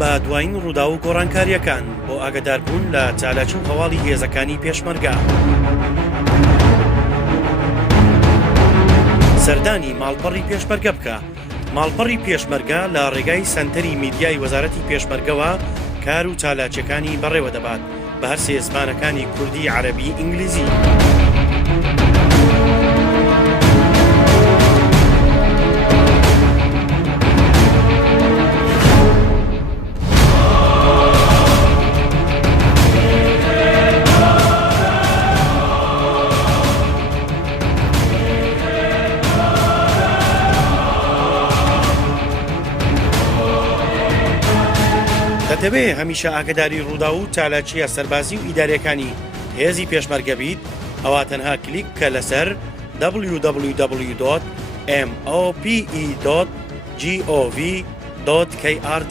بە دوایین ڕوودا و گۆڕانکاریەکان بۆ ئاگاداربوون لە چالاکی و هەواڵی هێزەکانی پێشمەرگە. سەردانی ماڵپەڕی پێشمەرگە بکە. ماڵپەڕی پێشمەرگە لە ڕێگای سەنتەری میدیای وەزارەتی پێشمەرگەوە کار و چالاکیەکانی بەڕێوە دەبات بە هەر سێ زمانەکانی کوردی، عەرەبی، ئینگلیزی. دەتەوێت هەمیشە ئاگاداری ڕوودا و چالاکیە سەربازی و ئیدارەکانی هێزی پێشمەرگە بیت، ئەوە تەنها کلیک کە لەسەر www.mope.gov.kr